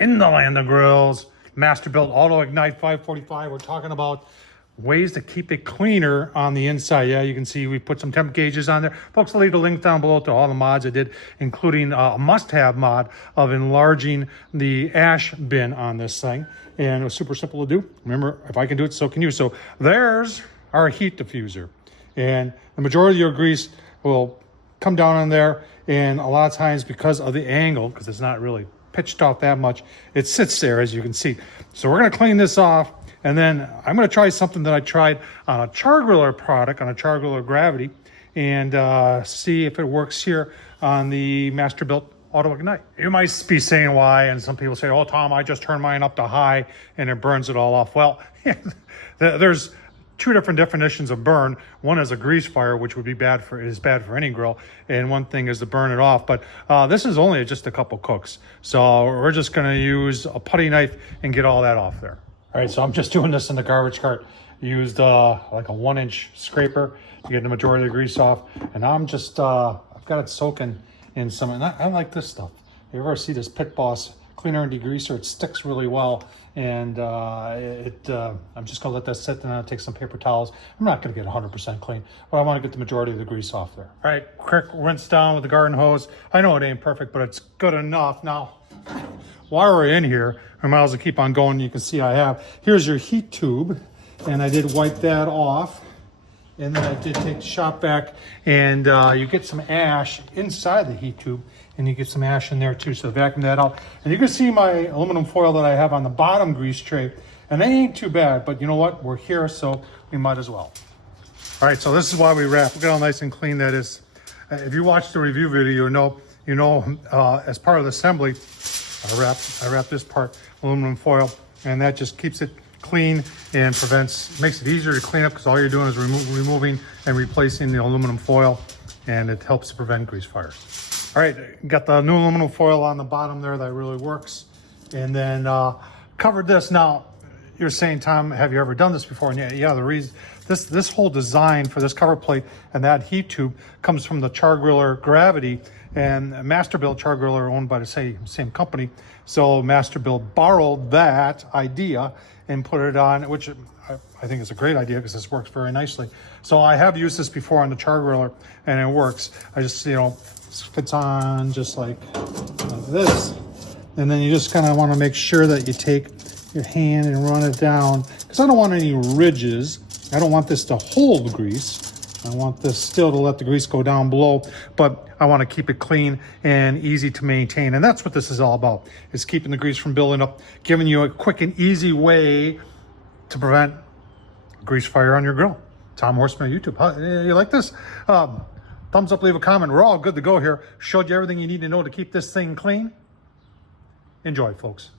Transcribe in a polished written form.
in the land of grills, Masterbuilt Autoignite 545. We're talking about ways to keep it cleaner on the inside. Yeah, you can see we put some temp gauges on there. Folks, I'll leave the link down below to all the mods I did, including a must-have mod of enlarging the ash bin on this thing. And it was super simple to do. Remember, if I can do it, so can you. So there's our heat diffuser. And the majority of your grease will come down on there. And a lot of times, because of the angle, because it's not really pitched off that much, it sits there, as you can see. So we're going to clean this off. And then I'm going to try something that I tried on a char griller product, on a char griller Gravity, and see if it works here on the Masterbuilt Autoignite. You might be saying why, and some people say, oh, Tom, I just turned mine up to high and it burns it all off. Well, there's two different definitions of burn. One is a grease fire, which would be bad for any grill, and one thing is to burn it off. But this is only just a couple cooks, so we're just going to use a putty knife and get all that off there. All right, so I'm just doing this in the garbage cart. Used like a 1-inch scraper to get the majority of the grease off, and I'm just I've got it soaking in some. And I like this stuff. You ever see this Pit Boss cleaner and degreaser? It sticks really well, and I'm just gonna let that sit, and I'll take some paper towels. I'm not gonna get 100% clean, but I want to get the majority of the grease off there. All right, quick rinse down with the garden hose. I know it ain't perfect, but it's good enough. Now, while we're in here, I might as well keep on going. You can see I have. Here's your heat tube, and I did wipe that off. And then I did take the shop vac, and you get some ash inside the heat tube, and you get some ash in there too, so vacuum that out. And you can see my aluminum foil that I have on the bottom grease tray, and they ain't too bad, but you know what? We're here, so we might as well. All right, so this is why we wrap. Look at how nice and clean that is. If you watched the review video, you know as part of the assembly, I wrap this part aluminum foil, and that just keeps it clean and makes it easier to clean up, because all you're doing is removing and replacing the aluminum foil, and it helps to prevent grease fires. All right, got the new aluminum foil on the bottom there. That really works. And then covered this. Now, you're saying, Tom, have you ever done this before? And yeah, the reason this whole design for this cover plate and that heat tube comes from the char griller Gravity, and Masterbuilt char griller owned by the same company. So Masterbuilt borrowed that idea and put it on, which I think is a great idea, because this works very nicely. So I have used this before on the char griller, and it works. I just, fits on just like this. And then you just kind of want to make sure that you take your hand and run it down, because I don't want any ridges. I don't want this to hold the grease. I want this still to let the grease go down below, but I want to keep it clean and easy to maintain. And that's what this is all about, is keeping the grease from building up, giving you a quick and easy way to prevent grease fire on your grill. Tom Horsman, YouTube. You like this? Thumbs up, leave a comment. We're all good to go here. Showed you everything you need to know to keep this thing clean. Enjoy, folks.